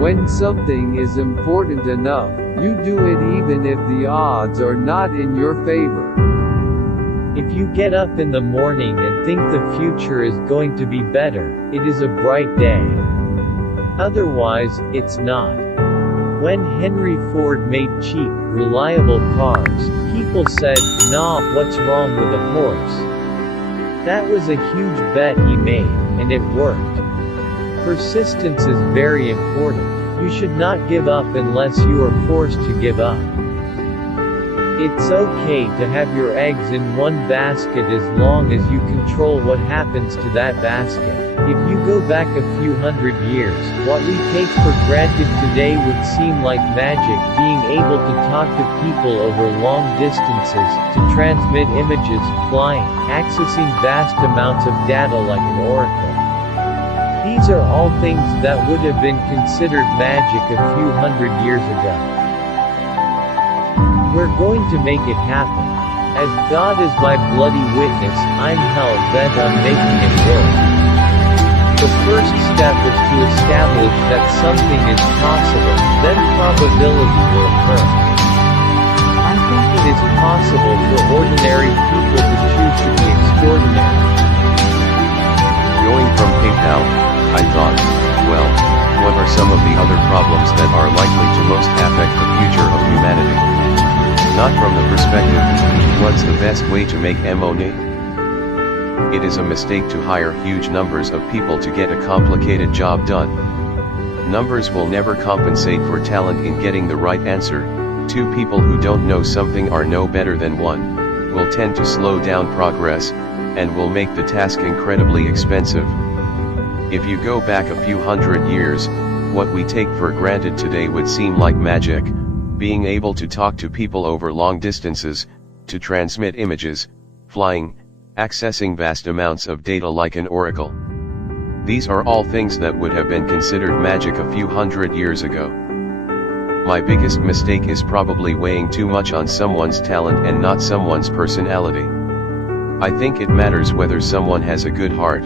When something is important enough, you do it even if the odds are not in your favor. If you get up in the morning and think the future is going to be better, it is a bright day. Otherwise, it's not. When Henry Ford made cheap, reliable cars, people said, "Nah, what's wrong with a horse?" That was a huge bet he made, and it worked. Persistence is very important. You should not give up unless you are forced to give up. It's okay to have your eggs in one basket as long as you control what happens to that basket. If you go back a few hundred years, what we take for granted today would seem like magic, being able to talk to people over long distances, to transmit images, flying, accessing vast amounts of data like an oracle. These are all things that would have been considered magic a few hundred years ago. We're going to make it happen. As God is my bloody witness, I'm hell-bent on making it work. The first step is to establish that something is possible, then probability will occur. I think it is possible for ordinary people to choose to be extraordinary. Going from PayPal, I thought, well, what are some of the other problems that are likely to most affect the future of humanity? Not from the perspective, what's the best way to make money? It is a mistake to hire huge numbers of people to get a complicated job done. Numbers will never compensate for talent in getting the right answer. Two people who don't know something or know better than one, will tend to slow down progress, and will make the task incredibly expensive. If you go back a few hundred years, what we take for granted today would seem like magic, being able to talk to people over long distances, to transmit images, flying, accessing vast amounts of data like an oracle. These are all things that would have been considered magic a few hundred years ago. My biggest mistake is probably weighing too much on someone's talent and not someone's personality. I think it matters whether someone has a good heart.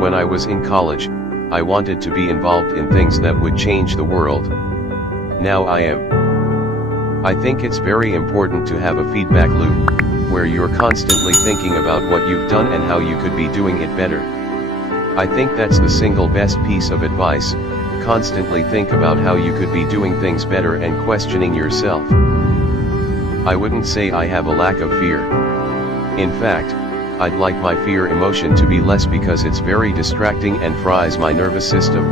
When I was in college, I wanted to be involved in things that would change the world. Now I am. I think it's very important to have a feedback loop, where you're constantly thinking about what you've done and how you could be doing it better. I think that's the single best piece of advice, constantly think about how you could be doing things better and questioning yourself. I wouldn't say I have a lack of fear. In fact, I'd like my fear emotion to be less because it's very distracting and fries my nervous system.